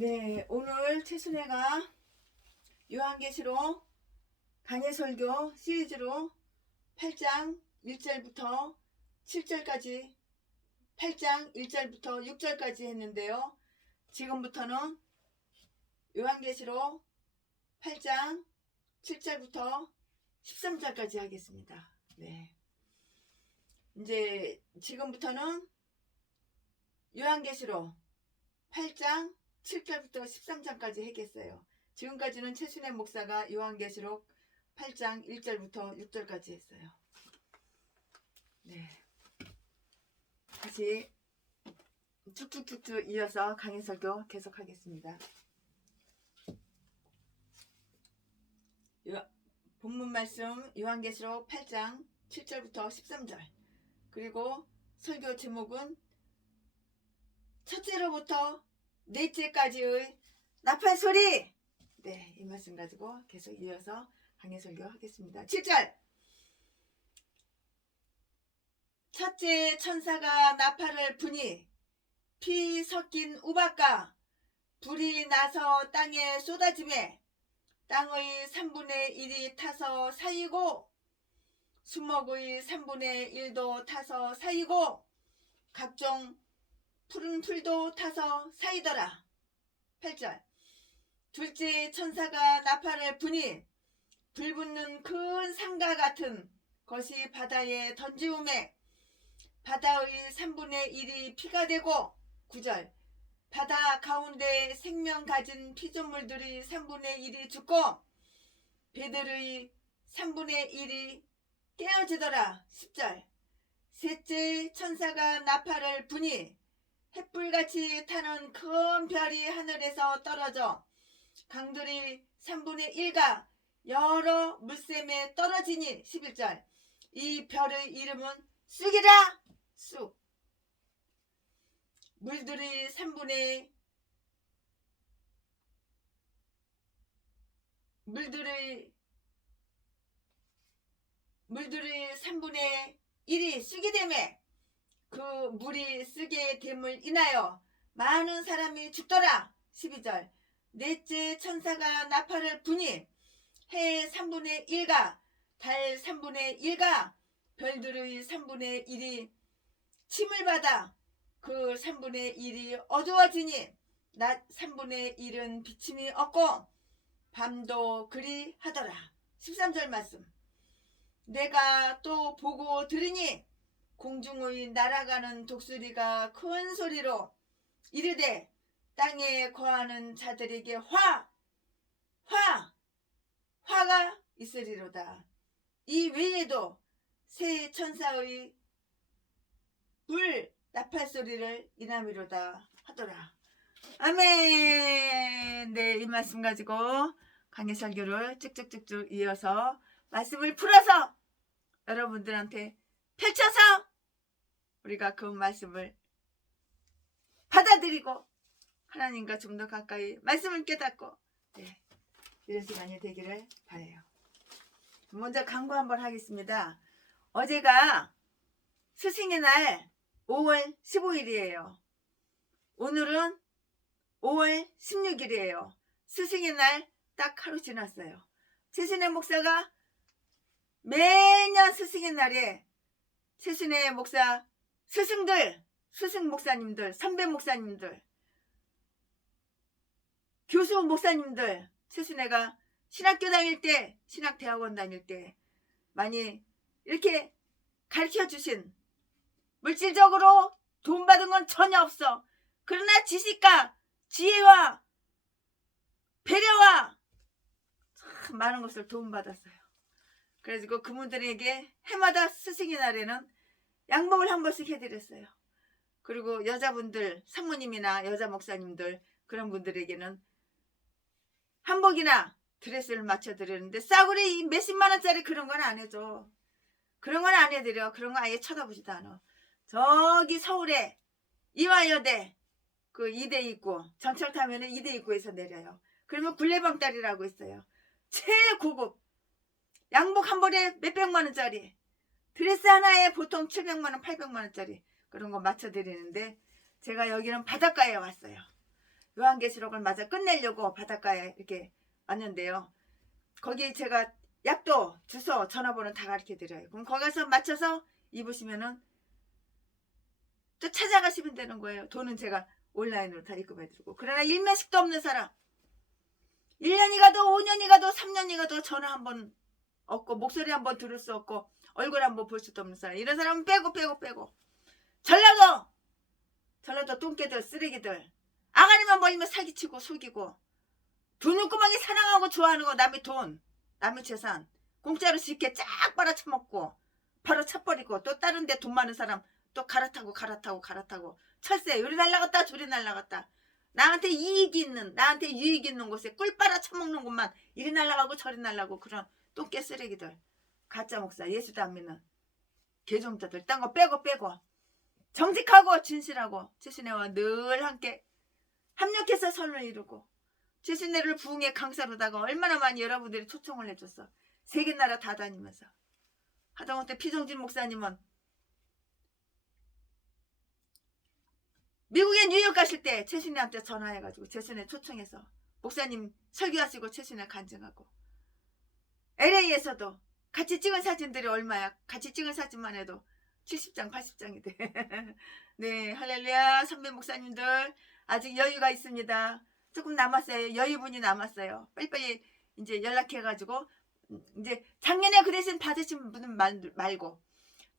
네, 오늘 최순애가 요한계시록 강해설교 시리즈로 8장 1절부터 7절까지 8장 1절부터 6절까지 했는데요. 지금부터는 요한계시록 8장 7절부터 13절까지 하겠습니다. 네. 이제 지금부터는 요한계시록 8장 7절부터 13절까지 하겠어요. 지금까지는 최순애 목사가 요한계시록 8장 1절부터 6절까지 했어요. 네. 다시 쭉쭉쭉쭉 이어서 강해설교 계속하겠습니다. 본문 말씀 요한계시록 8장 7절부터 13절, 그리고 설교 제목은 첫째로부터 넷째까지의 나팔 소리. 네, 이 말씀 가지고 계속 이어서 강해설교 하겠습니다. 7절. 첫째 천사가 나팔을 부니 피 섞인 우박과 불이 나서 땅에 쏟아지매 땅의 3분의 1이 타서 사이고 수목의 3분의 1도 타서 사이고 각종 푸른 풀도 타서 사이더라. 8절. 둘째 천사가 나팔을 부니 불붙는 큰 상가 같은 것이 바다에 던지우매 바다의 3분의 1이 피가 되고 9절. 바다 가운데 생명 가진 피조물들이 3분의 1이 죽고 배들의 3분의 1이 깨어지더라. 10절. 셋째 천사가 나팔을 부니 햇불같이 타는 큰 별이 하늘에서 떨어져 강들이 3분의 1가 여러 물샘에 떨어지니 11절. 이 별의 이름은 쑥이라. 쑥. 물들이 3분의 1이 쑥이 되매 그 물이 쓰게 됨을 인하여 많은 사람이 죽더라. 12절. 넷째 천사가 나팔을 부니 해 3분의 1가 달 3분의 1가 별들의 3분의 1이 침을 받아 그 3분의 1이 어두워지니 낮 3분의 1은 비침이 없고 밤도 그리 하더라. 13절 말씀. 내가 또 보고 들으니 공중의 날아가는 독수리가 큰 소리로 이르되 땅에 거하는 자들에게 화가 있으리로다. 이 외에도 세 천사의 불 나팔 소리를 인함이로다 하더라. 아멘. 네, 이 말씀 가지고 강해설교를 쭉쭉쭉쭉 이어서 말씀을 풀어서 여러분들한테 펼쳐서 우리가 그 말씀을 받아들이고 하나님과 좀 더 가까이 말씀을 깨닫고, 네, 이런 시간이 되기를 바라요. 먼저 강구 한번 하겠습니다. 어제가 스승의 날 5월 15일이에요. 오늘은 5월 16일이에요. 스승의 날 딱 하루 지났어요. 최순애 목사가 매년 스승의 날에 최순애 목사 스승들, 스승 목사님들, 선배 목사님들, 교수 목사님들, 최순애가 신학교 다닐 때, 신학대학원 다닐 때 많이 이렇게 가르쳐 주신, 물질적으로 돈 받은 건 전혀 없어. 그러나 지식과 지혜와 배려와 참 많은 것을 도움받았어요. 그래서 그분들에게 해마다 스승의 날에는 양복을 한 번씩 해드렸어요. 그리고 여자분들, 사모님이나 여자 목사님들, 그런 분들에게는 한복이나 드레스를 맞춰드리는데 싸구려 몇십만 원짜리 그런 건 안 해줘. 그런 건 안 해드려. 그런 거 아예 쳐다보지도 않아. 저기 서울에 이화여대 그 2대 입구, 전철 타면은 2대 입구에서 내려요. 그러면 굴레방다리라고 있어요. 최고급 양복 한 벌에 몇백만 원짜리, 드레스 하나에 보통 700만 원, 800만 원짜리 그런 거 맞춰드리는데 제가 여기는 바닷가에 왔어요. 요한계시록을 맞아 끝내려고 바닷가에 이렇게 왔는데요. 거기 제가 약도, 주소, 전화번호 다 가르쳐 드려요. 그럼 거기 가서 맞춰서 입으시면은 또 찾아가시면 되는 거예요. 돈은 제가 온라인으로 다 입금해 드리고. 그러나 일면식도 없는 사람, 1년이 가도 5년이 가도 3년이 가도 전화 한번 없고 목소리 한번 들을 수 없고 얼굴 한번 볼 수도 없는 사람, 이런 사람은 빼고 전라도 똥개들, 쓰레기들, 아가리만 벌리면 사기치고 속이고 돈 눈구멍이 사랑하고 좋아하는 거, 남의 돈, 남의 재산 공짜로 쉽게 쫙 빨아쳐먹고 바로 쳐버리고, 또 다른 데 돈 많은 사람 또 갈아타고 철새 요리 날라갔다 저리 날라갔다, 나한테 이익이 있는, 나한테 유익이 있는 곳에 꿀 빨아쳐먹는 곳만 이리 날라가고 저리 날라가고, 그런 똥개 쓰레기들, 가짜 목사, 예수도 안 믿는 개종자들, 딴 거 빼고 정직하고 진실하고 최순애와 늘 함께 합력해서 선을 이루고, 최순애를 부흥의 강사로다가 얼마나 많이 여러분들이 초청을 해줬어. 세계 나라 다 다니면서. 하다못해 피성진 목사님은 미국에 뉴욕 가실 때 최순애한테 전화해가지고 최순애 초청해서 목사님 설교하시고 최순애 간증하고, LA에서도 같이 찍은 사진들이 얼마야. 같이 찍은 사진만 해도 70장 80장이 돼. 네, 할렐루야. 선배 목사님들 아직 여유가 있습니다. 조금 남았어요. 여유분이 남았어요. 빨리빨리 이제 연락해가지고, 이제 작년에 그 대신 받으신 분은 말고,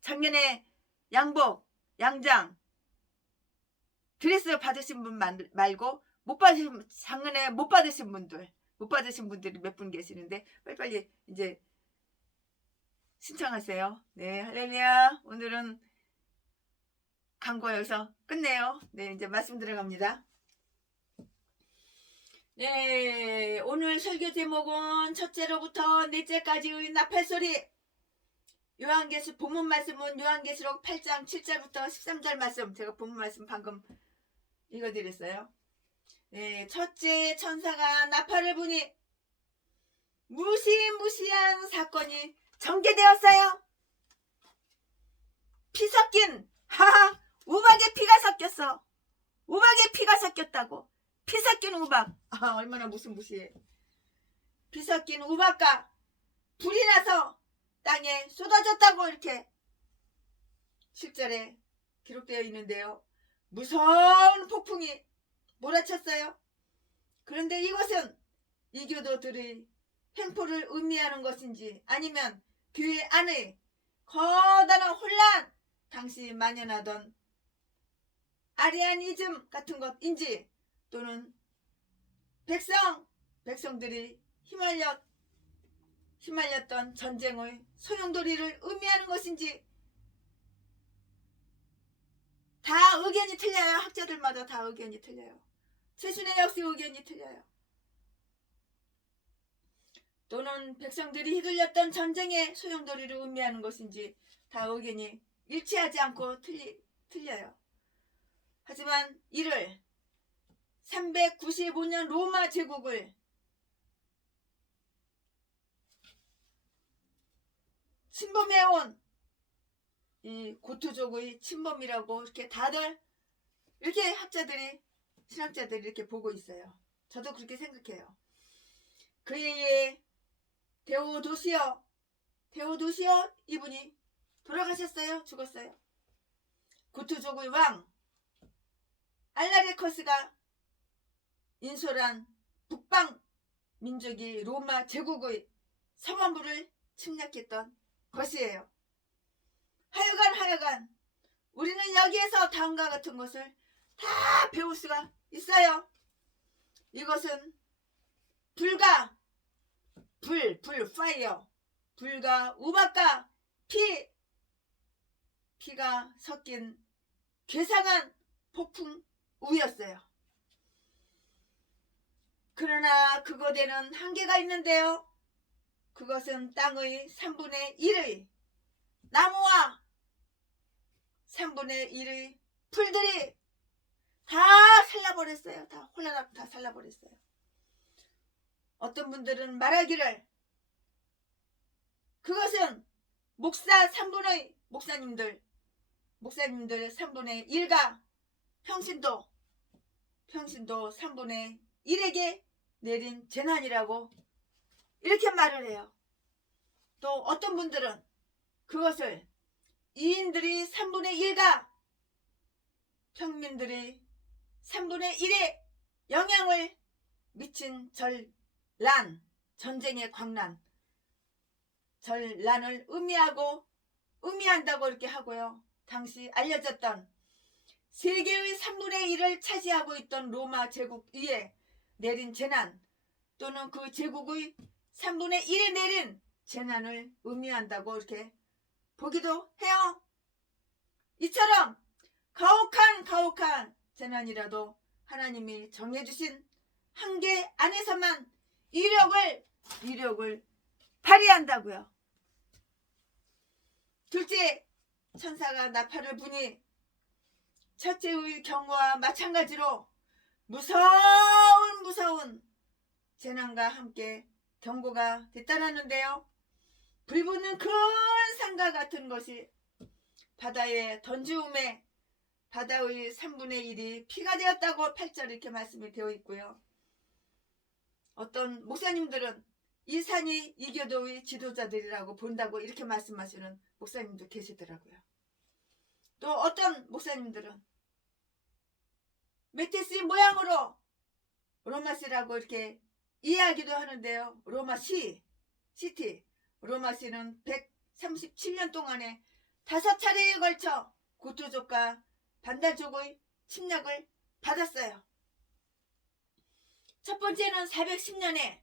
작년에 양복, 양장, 드레스 받으신 분 말고, 작년에 못 받으신 분들이 몇 분 계시는데 빨리빨리 이제 신청하세요. 네, 할렐루야. 오늘은 광고 여기서 끝내요. 네, 이제 말씀 들어갑니다. 네, 오늘 설교 제목은 첫째로부터 넷째까지의 나팔소리. 요한계시록 본문 말씀은 요한계시록 8장 7절부터 13절 말씀, 제가 본문 말씀 방금 읽어드렸어요. 네, 첫째 천사가 나팔을 부니 무시무시한 사건이 전개되었어요. 피 섞인, 우박에 피가 섞였어. 우박에 피가 섞였다고. 피 섞인 우박. 얼마나 무시해. 피 섞인 우박과 불이 나서 땅에 쏟아졌다고 이렇게 7절에 기록되어 있는데요. 무서운 폭풍이 몰아쳤어요. 그런데 이것은 이교도들의 횡포를 의미하는 것인지, 아니면 교회 안에 거대한 혼란, 당시 만연하던 아리아니즘 같은 것인지, 또는 백성들이 휘말렸던 전쟁의 소용돌이를 의미하는 것인지, 다 의견이 틀려요. 학자들마다 다 의견이 틀려요. 최순애 역시 의견이 틀려요. 또는 백성들이 휘둘렸던 전쟁의 소용돌이를 의미하는 것인지, 다 의견이 일치하지 않고 틀려요. 하지만 이를 395년 로마 제국을 침범해온 이 고토족의 침범이라고 이렇게 다들, 이렇게 학자들이, 신학자들이 이렇게 보고 있어요. 저도 그렇게 생각해요. 그의 데오도시어 이분이 돌아가셨어요? 죽었어요? 고토족의 왕 알라레커스가 인솔한 북방 민족이 로마 제국의 서반부를 침략했던 것이에요. 하여간 우리는 여기에서 다음과 같은 것을 다 배울 수가 있어요. 이것은 불과 파이어, 불과 우박과 피가 섞인 괴상한 폭풍우였어요. 그러나 그것에는 한계가 있는데요. 그것은 땅의 3분의 1의 나무와 3분의 1의 풀들이 다 살라버렸어요. 다 홀라락 다 살라버렸어요. 어떤 분들은 말하기를 그것은 목사님들 3분의 1과 평신도 평신도 3분의 1에게 내린 재난이라고 이렇게 말을 해요. 또 어떤 분들은 그것을 이인들이 3분의 1과 평민들이 3분의 1의 영향을 미친 전란, 전쟁의 광란, 전란을 의미한다고 이렇게 하고요. 당시 알려졌던 세계의 3분의 1을 차지하고 있던 로마 제국 위에 내린 재난, 또는 그 제국의 3분의 1에 내린 재난을 의미한다고 이렇게 보기도 해요. 이처럼 가혹한 재난이라도 하나님이 정해주신 한계 안에서만 위력을 발휘한다고요. 둘째 천사가 나팔을 부니 첫째의 경우와 마찬가지로 무서운 재난과 함께 경고가 됐다라는데요. 불붙는 큰 산과 같은 것이 바다에 던지움에 바다의 3분의 1이 피가 되었다고 8절 이렇게 말씀이 되어 있고요. 어떤 목사님들은 이 산이 이교도의 지도자들이라고 본다고 이렇게 말씀하시는 목사님도 계시더라고요. 또 어떤 목사님들은 메테스 모양으로 로마시라고 이렇게 이해하기도 하는데요. 로마시는 137년 동안에 5차례에 걸쳐 고토족과 반달족의 침략을 받았어요. 첫 번째는 410년에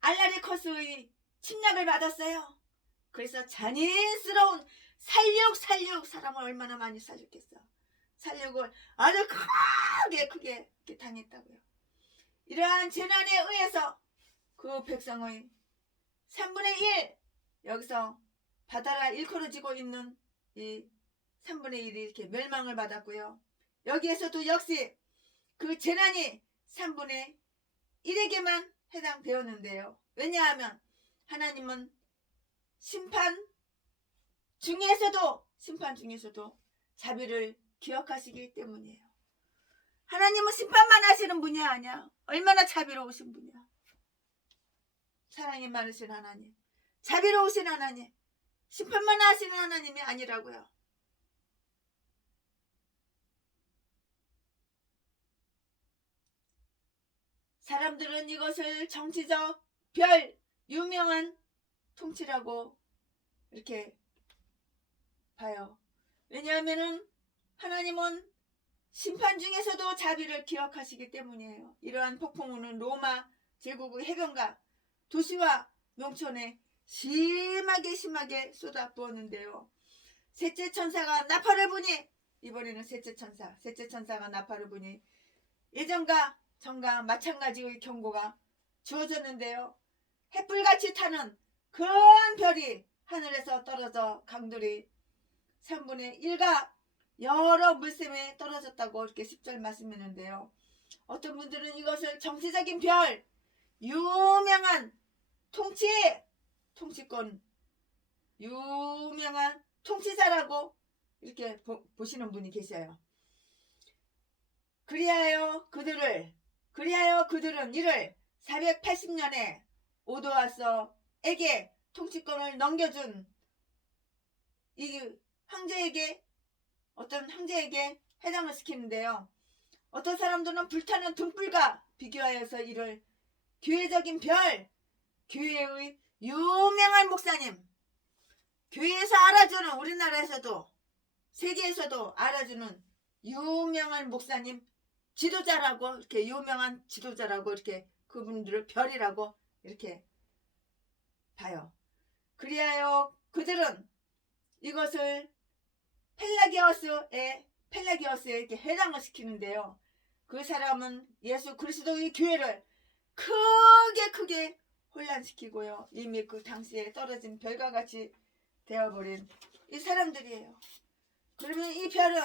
알라리커스의 침략을 받았어요. 그래서 잔인스러운 살육 사람을 얼마나 많이 살렸겠어. 살육을 아주 크게 당했다고요. 이러한 재난에 의해서 그 백성의 3분의 1, 여기서 바다라 일컬어지고 있는 이 3분의 1이 이렇게 멸망을 받았고요. 여기에서도 역시 그 재난이 3분의 1에게만 해당되었는데요. 왜냐하면 하나님은 심판 중에서도 자비를 기억하시기 때문이에요. 하나님은 심판만 하시는 분이 아니야. 얼마나 자비로우신 분이야. 사랑이 많으신 하나님, 자비로우신 하나님, 심판만 하시는 하나님이 아니라고요. 사람들은 이것을 정치적 유명한 통치라고 이렇게 봐요. 왜냐하면은 하나님은 심판 중에서도 자비를 기억하시기 때문이에요. 이러한 폭풍우는 로마 제국의 해변가 도시와 농촌에 심하게 쏟아부었는데요. 셋째 천사가 나팔을 부니, 이번에는 셋째 천사가 나팔을 부니 예전과 전과 마찬가지의 경고가 주어졌는데요. 햇불같이 타는 큰 별이 하늘에서 떨어져 강들이 3분의 1과 여러 물샘에 떨어졌다고 이렇게 10절 말씀했는데요. 어떤 분들은 이것을 정치적인 별, 유명한 통치권, 유명한 통치자라고 이렇게 보시는 분이 계셔요. 그리하여 그들은 이를 480년에 오도아서에게 통치권을 넘겨준 이 어떤 황제에게 해당을 시키는데요. 어떤 사람들은 불타는 등불과 비교하여서 이를 교회적인 별, 교회의 유명한 목사님, 교회에서 알아주는, 우리나라에서도 세계에서도 알아주는 유명한 목사님, 지도자라고, 이렇게 유명한 지도자라고 이렇게 그분들을 별이라고 이렇게 봐요. 그리하여 그들은 이것을 펠라기어스에 이렇게 해당을 시키는데요. 그 사람은 예수 그리스도의 교회를 크게 혼란시키고요. 이미 그 당시에 떨어진 별과 같이 되어버린 이 사람들이에요. 그러면 이 별은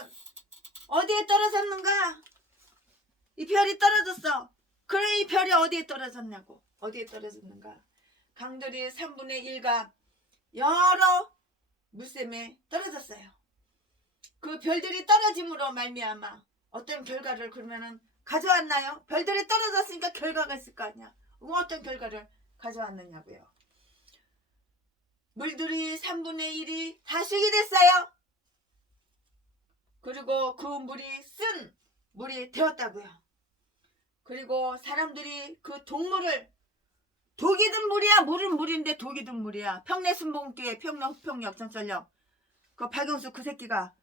어디에 떨어졌는가? 이 별이 떨어졌어. 그래, 이 별이 어디에 떨어졌냐고. 어디에 떨어졌는가? 강들이 3분의 1과 여러 물샘에 떨어졌어요. 그 별들이 떨어짐으로 말미암아 어떤 결과를 그러면은 가져왔나요? 별들이 떨어졌으니까 결과가 있을 거 아니야. 어떤 결과를 가져왔느냐고요. 물들이 3분의 1이 다식이 됐어요. 그리고 그 물이 쓴 물이 되었다고요. 그리고 사람들이 그 동물을, 독이 든 물이야. 물은 물인데 독이 든 물이야. 평내순복음교회 평내후평역 전설역 그 박영수 그 새끼가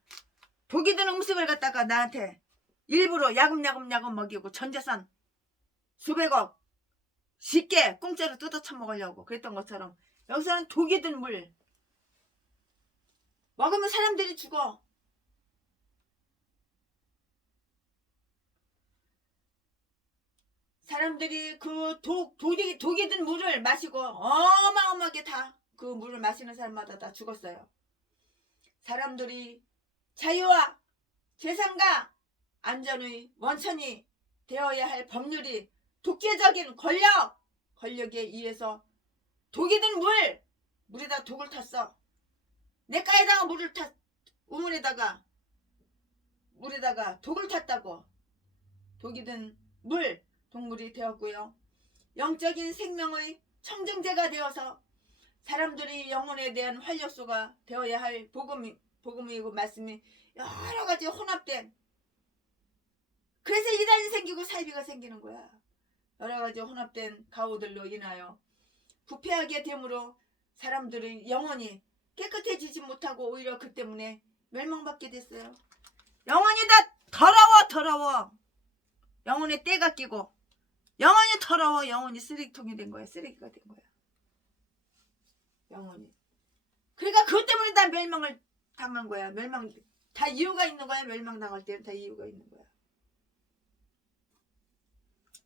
독이 든 음식을 갖다가 나한테 일부러 야금야금 먹이고 전재산 수백억 쉽게 공짜로 뜯어 처먹으려고 그랬던 것처럼 여기서는 독이 든 물 먹으면 사람들이 죽어. 사람들이 그 독이 든 물을 마시고 어마어마하게 다 그 물을 마시는 사람마다 다 죽었어요. 사람들이 자유와 재산과 안전의 원천이 되어야 할 법률이 독재적인 권력에 의해서 독이 든 물에다 독을 탔어. 내가에다가 우물에다가 물에다가 독을 탔다고. 독이 든 동물이 되었고요. 영적인 생명의 청정제가 되어서 사람들이 영혼에 대한 활력소가 되어야 할 복음이고 말씀이 여러 가지 혼합된, 그래서 이단이 생기고 사이비가 생기는 거야. 여러 가지 혼합된 가오들로 인하여 부패하게 됨으로 사람들의 영혼이 깨끗해지지 못하고 오히려 그 때문에 멸망받게 됐어요. 영혼이 다 더러워. 영혼에 때가 끼고 영혼이 더러워. 영혼이 쓰레기통이 된 거야. 쓰레기가 된 거야. 영혼이. 그러니까 그것 때문에 다 멸망을 당한 거야. 멸망 다 이유가 있는 거야. 멸망당할 때는 다 이유가 있는 거야.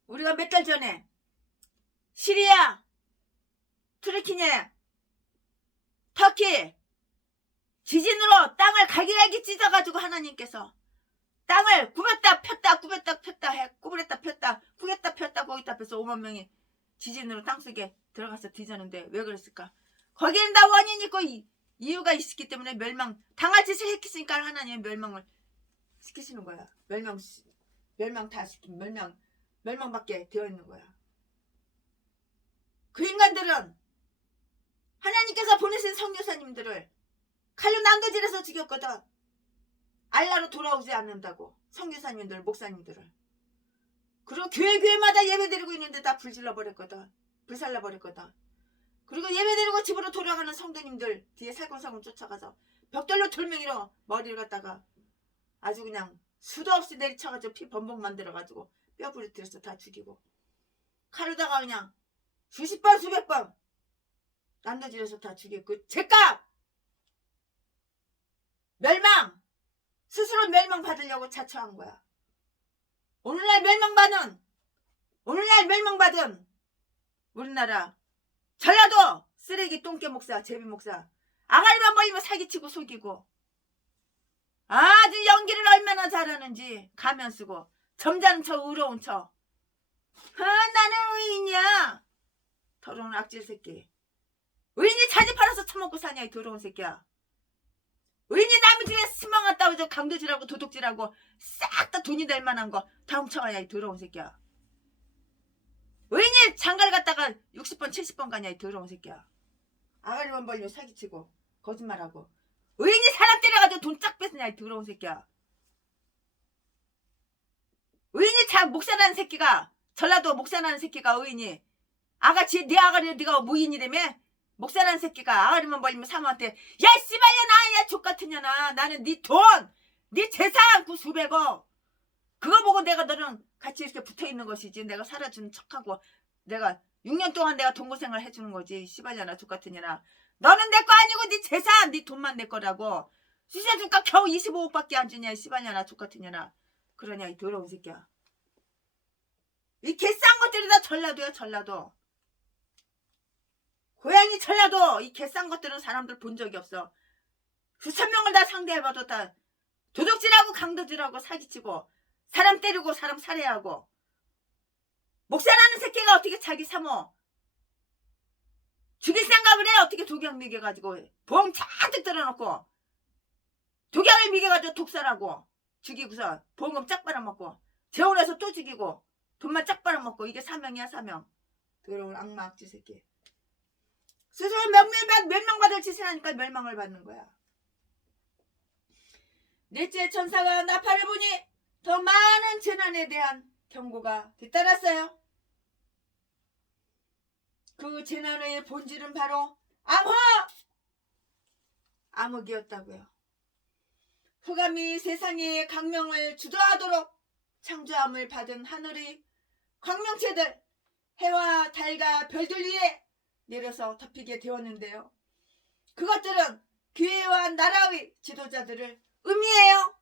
우리가 몇 달 전에 시리아, 투르키냐, 터키 지진으로 땅을 갈기갈기 찢어가지고 하나님께서 땅을 구겼다 폈다 거기다 펴서 5만 명이 지진으로 땅속에 들어가서 뒤졌는데 왜 그랬을까? 거기는 다 원인이 있고 이유가 있기 때문에 당할 짓을 했으니까 하나님은 멸망을 시키시는 거야. 멸망 다 시킨 멸망받게 되어 있는 거야. 그 인간들은 하나님께서 보내신 선교사님들을 칼로 난도질해서 죽였거든. 알라로 돌아오지 않는다고. 선교사님들, 목사님들을. 그리고 교회마다 예배드리고 있는데 다 불살라버렸거든. 그리고 예배드리고 집으로 돌아가는 성도님들 뒤에 살금살금 쫓아가서 벽돌로 돌멩이로 머리를 갖다가 아주 그냥 수도 없이 내리쳐가지고 피 범벅 만들어가지고 뼈 부러뜨려서 다 죽이고, 칼로다가 그냥 수십 번 수백 번 난도질해서 다 죽였고, 죄값 스스로 멸망받으려고 자처한 거야. 오늘날 멸망받은 우리나라 전라도 쓰레기 똥개 목사, 제비 목사, 아가리만 보이면 사기치고 속이고, 아주 연기를 얼마나 잘하는지 가면 쓰고 점잖은 척 의로운 척. 나는 의인이야. 더러운 악질 새끼. 의인이 자지 팔아서 처먹고 사냐 이 더러운 새끼야. 의인이 남의 집에 스망아 따오죠. 강도질하고 도둑질하고 싹 다 돈이 될 만한 거 다 훔쳐가냐 이 더러운 새끼야. 의인이 장가를 갔다가 60번 70번 가냐 이 더러운 새끼야. 아가리만 벌리면 사기치고 거짓말하고, 의인이 사람 때려가지고 돈 쫙 뺏으냐 이 더러운 새끼야. 의인이 목사라는 새끼가, 전라도 목사라는 새끼가 의인이 네 아가리 네가 무인이라며? 목사라는 새끼가 아가리만 벌리면 사모한테 야 씨발년아, 야 족같은 년아, 나는 네 돈, 네 재산 그 수백억 그거 보고 내가 너랑 같이 이렇게 붙어있는 것이지, 내가 살아주는 척하고 내가 6년 동안 내가 동고생활 해주는 거지. 씨발년아 족같은 년아, 너는 내 거 아니고 네 재산 네 돈만 내 거라고. 수시주가 겨우 25억밖에 안 주냐 이 씨발년아 족같은 년아. 그러냐 이 더러운 새끼야. 이 개싼 것들이 다 전라도야. 전라도 고향이 전라도. 이 개싼 것들은 사람들 본 적이 없어. 수천 명을 다 상대해봐도 다 도둑질하고 강도질하고 사기치고 사람 때리고 사람 살해하고. 목사라는 새끼가 어떻게 자기 사모 죽일 생각을 해? 어떻게 독약 먹여가지고 보험 잔뜩 들어놓고 독약을 먹여가지고 독살하고 죽이고서 보험금 쫙 빨아먹고 재혼해서 또 죽이고 돈만 짝 빨아먹고 이게 사명이야 사명. 그런 악마 악취 새끼. 스스로 멸망받을 짓을 하니까 멸망을 받는 거야. 넷째 천사가 나팔을 보니 더 많은 재난에 대한 경고가 뒤따랐어요. 그 재난의 본질은 바로 암흑이었다고요. 흑암이 세상의 광명을 주도하도록 창조함을 받은 하늘의 광명체들, 해와 달과 별들 위에 내려서 덮이게 되었는데요. 그것들은 교회와 나라의 지도자들을 의미해요.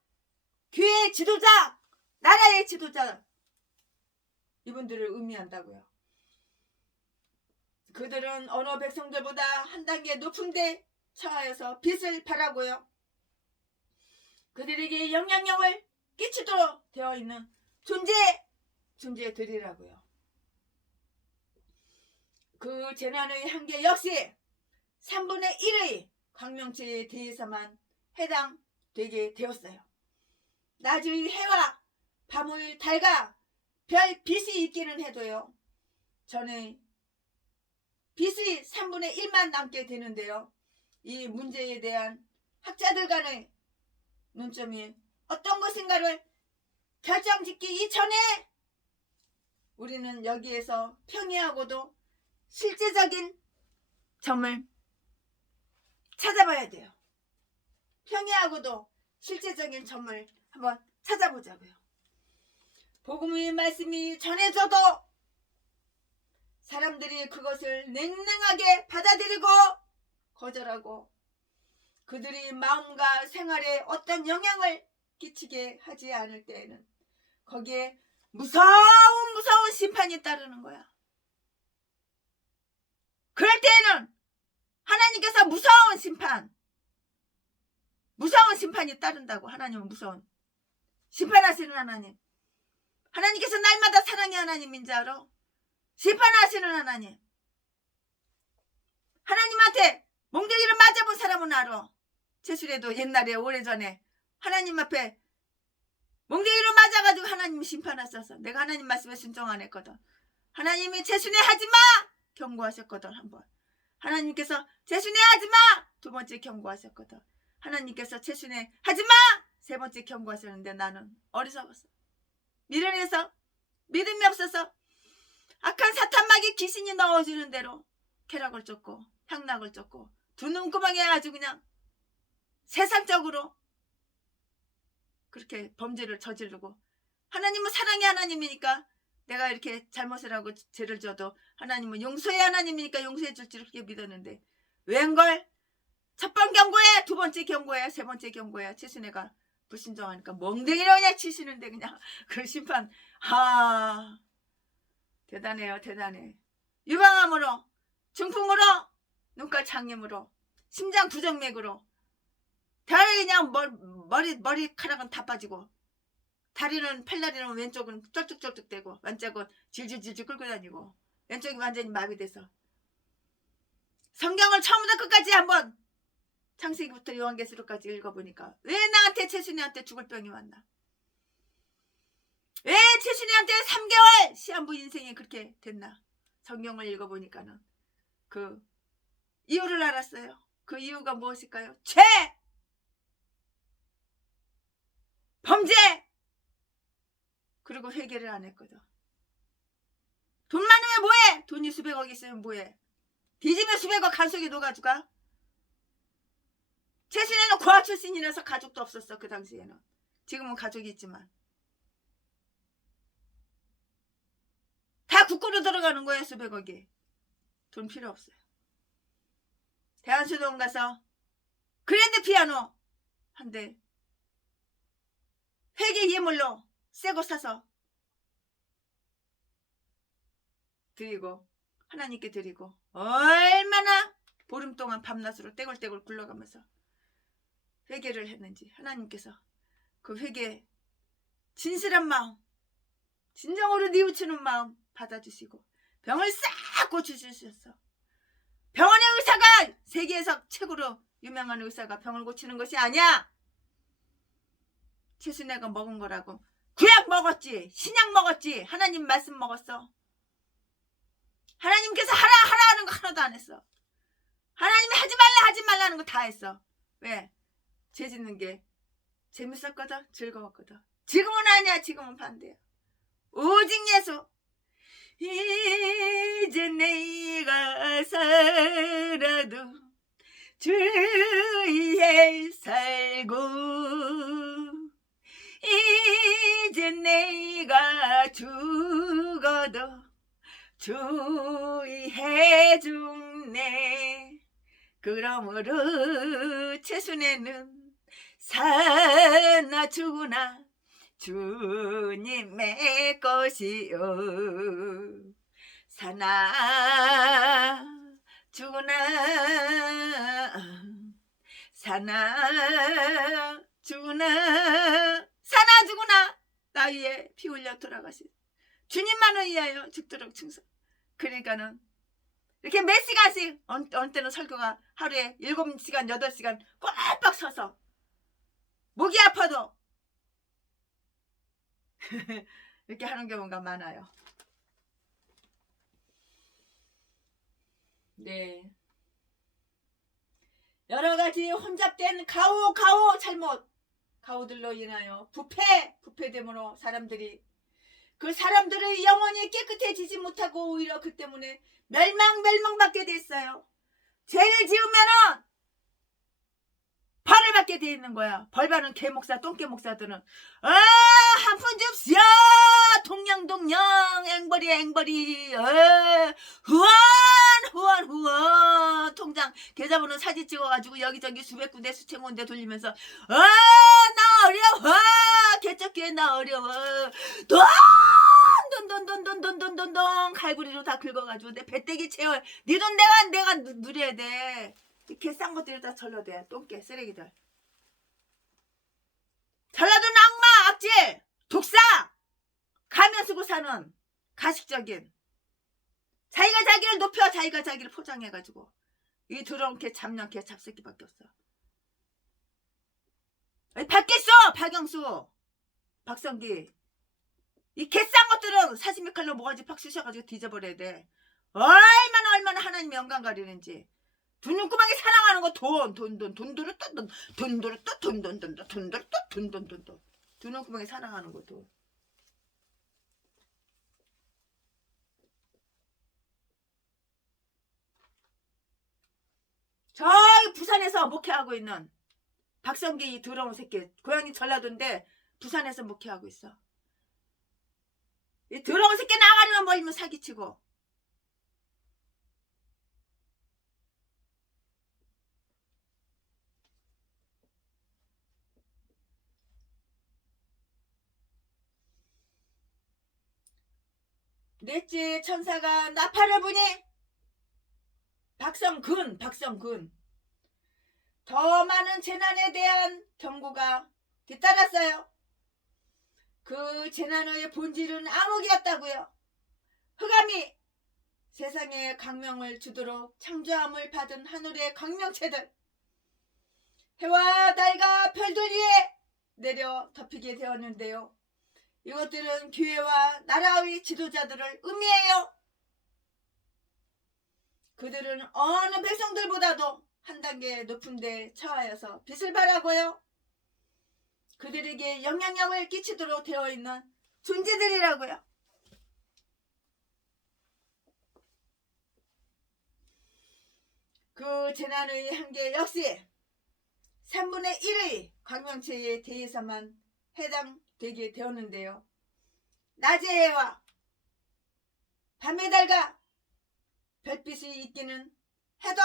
교회의 지도자, 나라의 지도자, 이분들을 의미한다고요. 그들은 어느 백성들보다 한 단계 높은 데 처하여서 빛을 발하고요. 그들에게 영향력을 끼치도록 되어 있는 존재들이라고요. 그 재난의 한계 역시 3분의 1의 광명체에 대해서만 해당되게 되었어요. 낮의 해와 밤의 달과 별 빛이 있기는 해도요. 전의 빛의 3분의 1만 남게 되는데요. 이 문제에 대한 학자들 간의 논점이 어떤 것인가를 결정짓기 이전에 우리는 여기에서 평이하고도 실제적인 점을 찾아봐야 돼요. 평이하고도 실제적인 점을 한번 찾아보자고요. 복음의 말씀이 전해져도 사람들이 그것을 냉랭하게 받아들이고 거절하고 그들이 마음과 생활에 어떤 영향을 끼치게 하지 않을 때에는 거기에 무서운 심판이 따르는 거야. 그럴 때에는 하나님께서 무서운 심판이 따른다고. 하나님은 무서운 심판하시는 하나님. 하나님께서 날마다 사랑의 하나님인 줄 알아? 심판하시는 하나님. 하나님한테 몽둥이를 맞아본 사람은 알아. 최술에도 옛날에 오래전에 하나님 앞에 몽둥이를 맞아가지고 하나님이 심판하셔서 내가 하나님 말씀에 순종 안 했거든. 하나님이 최순애 하지마 경고하셨거든. 한번 하나님께서 최순애 하지마 두 번째 경고하셨거든. 하나님께서 최순애 하지마 세 번째 경고하셨는데 나는 어리석었어. 미련해서 믿음이 없어서 악한 사탄마귀 귀신이 넣어주는 대로 쾌락을 쫓고 향락을 쫓고 두 눈구멍에 아주 그냥 세상적으로 그렇게 범죄를 저지르고 하나님은 사랑의 하나님이니까 내가 이렇게 잘못을 하고 죄를 져도 하나님은 용서의 하나님이니까 용서해 줄 줄 그렇게 믿었는데 웬걸 첫 번 경고에 두 번째 경고에 세 번째 경고에 최순애가 불순종하니까 멍댕이로 그냥 치시는데 그냥 그 심판 대단해요. 대단해. 유방암으로 중풍으로 눈깔 장염으로 심장 부정맥으로 다리 그냥 머리카락은 다 빠지고 다리는 팔다리는 왼쪽은 쩔뚝쩔뚝대고 왼쪽은 질질질질 끌고 다니고 왼쪽이 완전히 마비돼서 성경을 처음부터 끝까지 한번 창세기부터 요한계시록까지 읽어보니까 왜 나한테 최순애한테 죽을 병이 왔나? 왜 최순애한테 3개월 시한부 인생이 그렇게 됐나? 성경을 읽어보니까는 그 이유를 알았어요. 그 이유가 무엇일까요? 죄! 범죄! 그리고 회개를 안 했거든. 돈 많으면 뭐해? 돈이 수백억 있으면 뭐해? 뒤집에 수백억 간 속에 녹아주가? 최순애는 고아 출신이라서 가족도 없었어. 그 당시에는. 지금은 가족이 있지만 다 국고로 들어가는 거예요. 수백억이. 돈 필요 없어요. 대한수도원 가서 그랜드 피아노 한 대 회계 예물로 새거 사서 드리고 하나님께 드리고 얼마나 보름 동안 밤낮으로 떼굴떼굴 굴러가면서 회개를 했는지 하나님께서 그 회개 진실한 마음 진정으로 뉘우치는 마음 받아주시고 병을 싹 고쳐주셨어. 병원의 의사가 세계에서 최고로 유명한 의사가 병을 고치는 것이 아니야. 최순애가 먹은 거라고 구약 먹었지, 신약 먹었지, 하나님 말씀 먹었어. 하나님께서 하라 하라 하는 거 하나도 안 했어. 하나님이 하지 말라 하는 거 다 했어. 왜? 죄 짓는 게 재밌었거든, 즐거웠거든. 지금은 아니야. 지금은 반대야. 오직 예수. 이제 내가 살아도 주 위에 살고, 이제 내가 죽어도 주 위에 죽네. 그러므로 최순애는 사나 죽으나 주님의 것이요. 사나 죽으나 사나 죽으나 나 위에 피 흘려 돌아가신 주님만을 위하여 죽도록 충성. 그러니까는 이렇게 몇 시간씩 어느 때는 설교가 하루에 7시간 8시간 꼬박꼬박 서서 목이 아파도 이렇게 하는 경우가 많아요. 네, 여러가지 혼잡된 가오 잘못, 가오들로 인하여 부패됨으로 사람들이 그 사람들의 영혼이 깨끗해지지 못하고 오히려 그 때문에 멸망받게 됐어요. 죄를 지으면은 벌을 받게 돼 있는 거야. 벌 받는 개목사, 똥개목사들은 한 푼 줍시오. 동양 앵벌이 후원 통장 계좌번호 사진 찍어가지고 여기저기 수백 군데 수천군데 돌리면서 나 어려워, 개척기에 나 어려워, 돈 갈고리로 다 긁어가지고 내 배때기 채워. 네 돈 내가 누려야 돼. 이렇게 싼 것들이 다 절러대. 똥개 쓰레기들. 전라도 낙마, 악질, 독사, 가면 쓰고 사는 가식적인, 자기가 자기를 높여 자기가 자기를 포장해가지고 이 더러운 개, 잡년 개, 잡새끼밖에 없어. 받겠어. 박영수, 박성기, 이 개싼 것들은 사시미 칼로 모가지 팍 쑤셔가지고 뒤져버려야 돼. 얼마나 하나님의 영광 가리는지. 두 눈구멍이 사랑하는 거 돈. 두 눈구멍이 사랑하는 거 돈. 저기 부산에서 목회하고 있는 박성기 이 더러운 새끼, 고향이 전라도인데 부산에서 목회하고 있어. 이 더러운 새끼 나가리만 멀리면 사기치고. 넷째 천사가 나팔을 부니 박성근 더 많은 재난에 대한 경고가 뒤따랐어요. 그 재난의 본질은 암흑이었다고요. 흑암이 세상에 강명을 주도록 창조함을 받은 하늘의 강명체들, 해와 달과 별들 위에 내려 덮이게 되었는데요. 이것들은 교회와 나라의 지도자들을 의미해요. 그들은 어느 백성들보다도 한 단계 높은 데 처하여서 빛을 발하고요. 그들에게 영향력을 끼치도록 되어 있는 존재들이라고요. 그 재난의 한계 역시 3분의 1의 광명체에 대해서만 해당되게 되었는데요. 낮의 해와 밤의 달과 별빛이 있기는 해도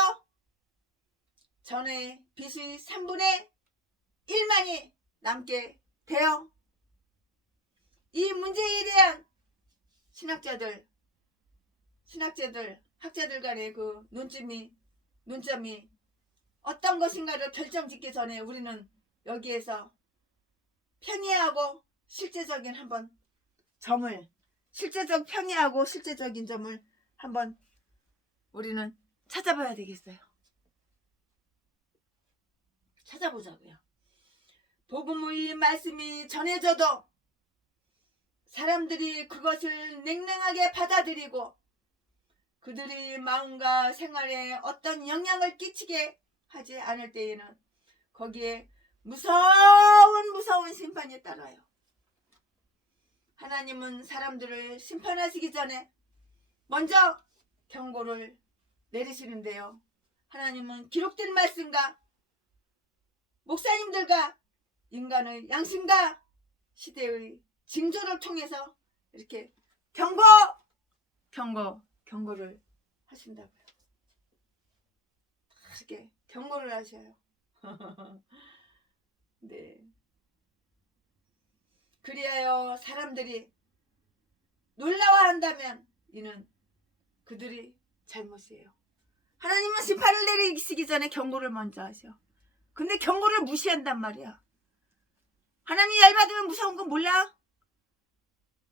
전의 빛의 3분의 1만이 남게 되어 이 문제에 대한 신학자들, 학자들 간의 그 논점이 어떤 것인가를 결정짓기 전에 우리는 여기에서 평이하고 실제적인 한번 점을, 평이하고 실제적인 점을 한번 우리는 찾아봐야 되겠어요. 찾아보자고요. 복음의 말씀이 전해져도 사람들이 그것을 냉랭하게 받아들이고 그들의 마음과 생활에 어떤 영향을 끼치게 하지 않을 때에는 거기에 무서운 심판이 따라요. 하나님은 사람들을 심판하시기 전에 먼저 경고를 내리시는데요. 하나님은 기록된 말씀과 목사님들과 인간의 양심과 시대의 징조를 통해서 이렇게 경고를 하신다고요. 이렇게 경고를 하셔요. 네. 그리하여 사람들이 놀라워한다면 이는 그들이 잘못이에요. 하나님은 심판을 내리시기 전에 경고를 먼저 하셔. 근데 경고를 무시한단 말이야. 하나님 열받으면 무서운 거 몰라?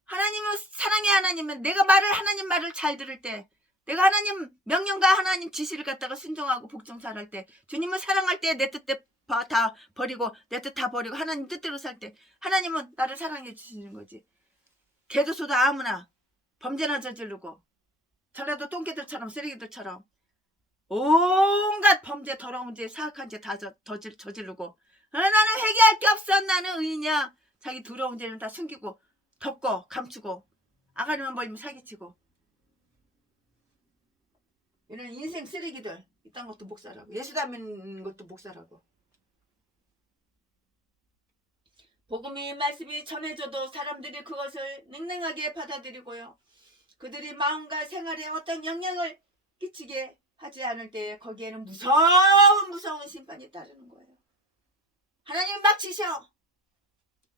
하나님은 사랑의 하나님은 내가 하나님 말을 잘 들을 때, 내가 하나님 명령과 하나님 지시를 갖다가 순종하고 복종살할 때, 주님을 사랑할 때 내 뜻 다 버리고 내 뜻 다 버리고 하나님 뜻대로 살 때 하나님은 나를 사랑해 주시는 거지. 개도소도 아무나 범죄나 저지르고 전라도 똥개들처럼 쓰레기들처럼 온갖 범죄 더러운 죄 사악한 죄 다 저지르고 나는 회개할 게 없어. 나는 의인이야. 자기 더러운 죄는 다 숨기고 덮고 감추고 아가리만 벌리면 사기치고 이런 인생 쓰레기들 이딴 것도 목사라고. 예수 닮은 것도 목사라고. 복음의 말씀이 전해져도 사람들이 그것을 냉랭하게 받아들이고요. 그들이 마음과 생활에 어떤 영향을 끼치게 하지 않을 때 거기에는 무서운 심판이 따르는 거예요. 하나님 막 치셔.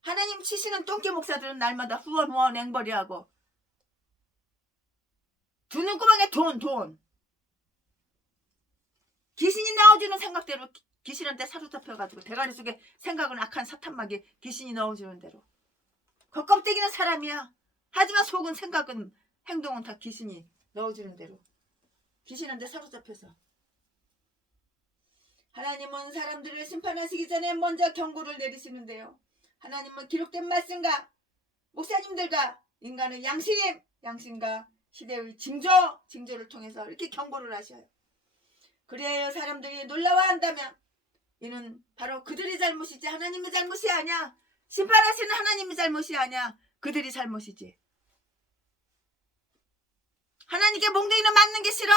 하나님 치시는 똥개 목사들은 날마다 후원 앵벌이하고 두 눈구멍에 돈 귀신이 나와주는 생각대로 귀신한테 사로잡혀가지고 대가리 속에 생각은 악한 사탄막이 귀신이 넣어주는 대로 겉껍데기는 사람이야. 하지만 속은 생각은 행동은 다 귀신이 넣어주는 대로 귀신한테 사로잡혀서 하나님은 사람들을 심판하시기 전에 먼저 경고를 내리시는데요. 하나님은 기록된 말씀과 목사님들과 인간의 양심과 시대의 징조를 통해서 이렇게 경고를 하셔요. 그래야 사람들이 놀라워한다면 이는 바로 그들이 잘못이지 하나님의 잘못이 아니야. 심판하시는 하나님의 잘못이 아니야. 그들이 잘못이지. 하나님께 몽둥이는 맞는 게 싫어?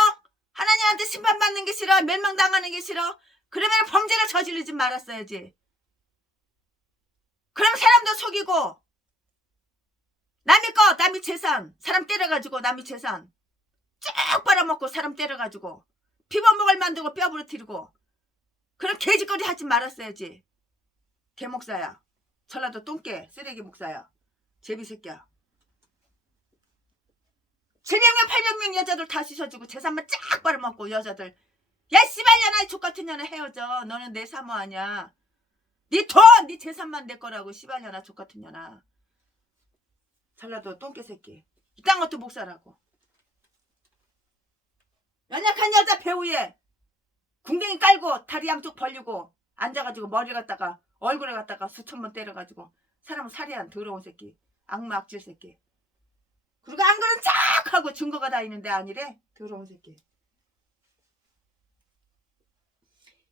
하나님한테 심판받는 게 싫어? 멸망당하는 게 싫어? 그러면 범죄를 저지르지 말았어야지. 그럼 사람도 속이고 남의 재산 사람 때려가지고 남의 재산 쭉 빨아먹고 사람 때려가지고 피범벅을 만들고 뼈 부러뜨리고 그런 개짓거리 하지 말았어야지. 개목사야. 전라도 똥개 쓰레기 목사야. 제비새끼야. 700명 800명 여자들 다 씻어주고 재산만 쫙 빨아먹고 여자들 야 씨발년아 족같은 년아 헤어져. 너는 내 사모 아니야. 네 돈, 네 재산만 내 거라고 씨발년아 족같은 년아. 전라도 똥개 새끼. 이딴 것도 목사라고. 연약한 여자 배우에 궁뎅이 깔고 다리 양쪽 벌리고 앉아가지고 머리 갖다가 얼굴에 갖다가 수천 번 때려가지고 사람을 살해한 더러운 새끼. 악마 악질 새끼. 그리고 안 그런 척하고 증거가 다 있는데 아니래. 더러운 새끼.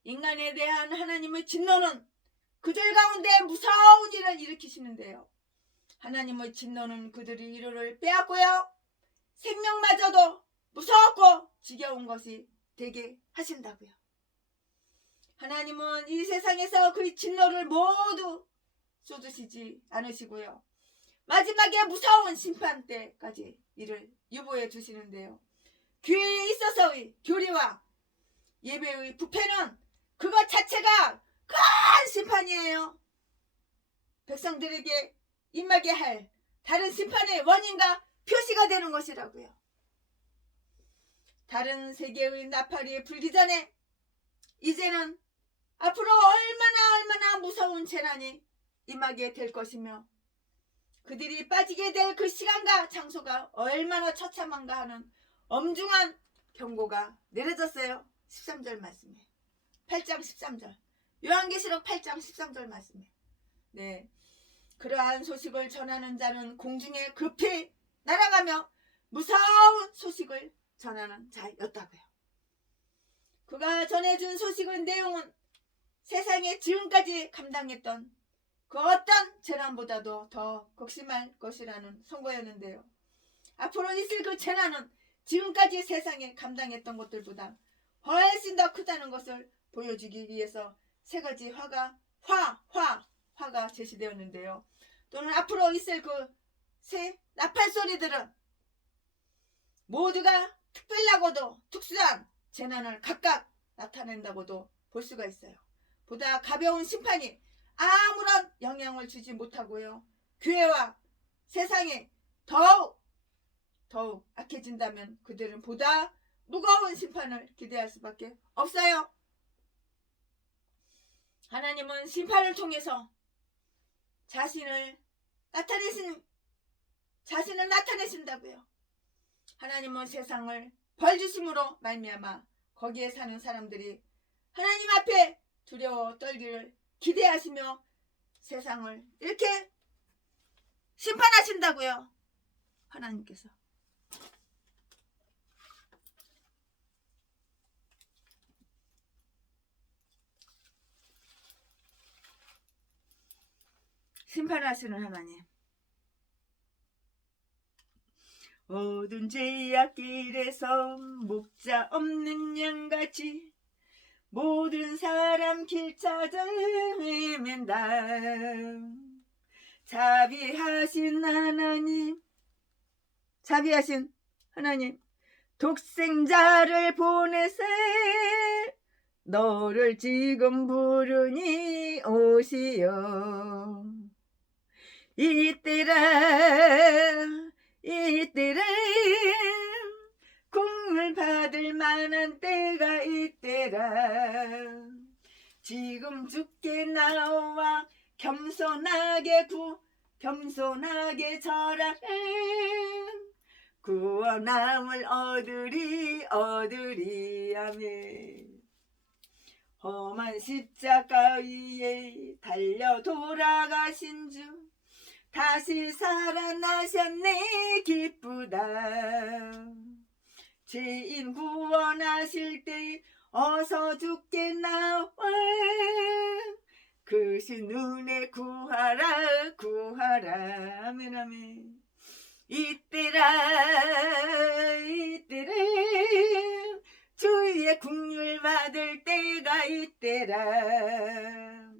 인간에 대한 하나님의 진노는 그들 가운데 무서운 일을 일으키시는데요. 하나님의 진노는 그들이 이르를 빼앗고요. 생명마저도 무섭고 지겨운 것이 되게 하신다고요. 하나님은 이 세상에서 그의 진노를 모두 쏟으시지 않으시고요. 마지막에 무서운 심판 때까지 이를 유보해 주시는데요. 교회에 있어서의 교리와 예배의 부패는 그것 자체가 큰 심판이에요. 백성들에게 임하게 할 다른 심판의 원인과 표시가 되는 것이라고요. 다른 세계의 나팔이 불기 전에 이제는 앞으로 얼마나 무서운 재난이 임하게 될 것이며 그들이 빠지게 될 그 시간과 장소가 얼마나 처참한가 하는 엄중한 경고가 내려졌어요. 13절 말씀에 8장 13절 요한계시록 8장 13절 말씀에 네, 그러한 소식을 전하는 자는 공중에 급히 날아가며 무서운 소식을 전하는 자였다고요. 그가 전해준 소식의 내용은 세상에 지금까지 감당했던 그 어떤 재난보다도 더 극심할 것이라는 선고였는데요. 앞으로 있을 그 재난은 지금까지 세상에 감당했던 것들보다 훨씬 더 크다는 것을 보여주기 위해서 세 가지 화가 제시되었는데요. 또는 앞으로 있을 그 세 나팔 소리들은 모두가 특별하고도 특수한 재난을 각각 나타낸다고도 볼 수가 있어요. 보다 가벼운 심판이 아무런 영향을 주지 못하고요. 교회와 세상에 더욱 악해진다면 그들은 보다 무거운 심판을 기대할 수밖에 없어요. 하나님은 심판을 통해서 자신을 나타내신다고요. 하나님은 세상을 벌주심으로 말미암아 거기에 사는 사람들이 하나님 앞에 두려워 떨기를 기대하시며 세상을 이렇게 심판하신다고요. 하나님께서. 심판하시는 하나님. 어두운 죄악길에서 목자 없는 양같이 모든 사람 길 찾아 헤맨다. 자비하신 하나님 독생자를 보내세 너를 지금 부르니 오시오. 이때라 공을 받을 만한 때가 이때라. 지금 주께 나와 겸손하게 절하라. 구원함을 얻으리 아멘. 험한 십자가 위에 달려 돌아가신 주 다시 살아나셨네 기쁘다. 죄인 구원하실 때 어서 주께 나와 그 신 눈에 구하라 아멘 아멘. 이때라 주의 긍휼 받을 때가 이때라.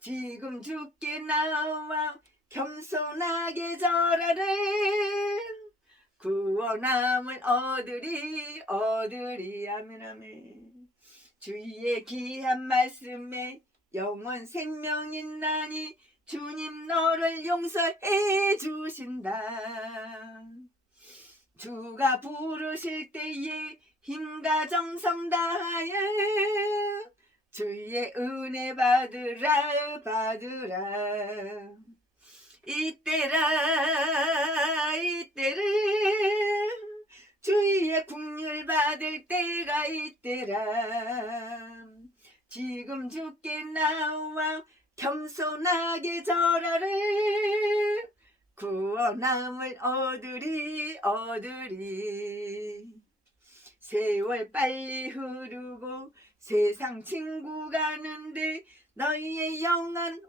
지금 주께 나와 겸손하게 절하라. 구원함을 얻으리 아멘 아멘. 주의 귀한 말씀에 영원 생명 있나니 주님 너를 용서해 주신다. 주가 부르실 때에 힘과 정성 다하여 주의 은혜 받으라. 이때라 주의 긍휼 받을 때가 이때라. 지금 주께 나와 겸손하게 절하라. 구원함을 얻으리. 세월 빨리 흐르고 세상 친구 가는데 너희의 영혼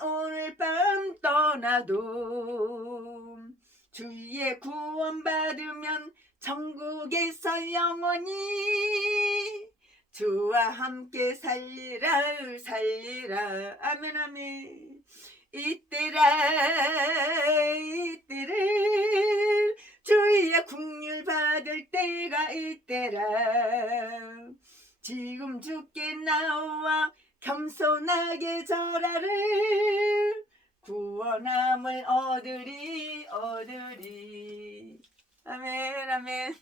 오늘 밤 떠나도 주의 구원 받으면 천국에서 영원히 주와 함께 살리라 아멘 아멘. 이때라 주의 긍휼 받을 때가 이때라. 지금 주께 나와 겸손하게 절하라. 구원함을 얻으리 아멘 아멘.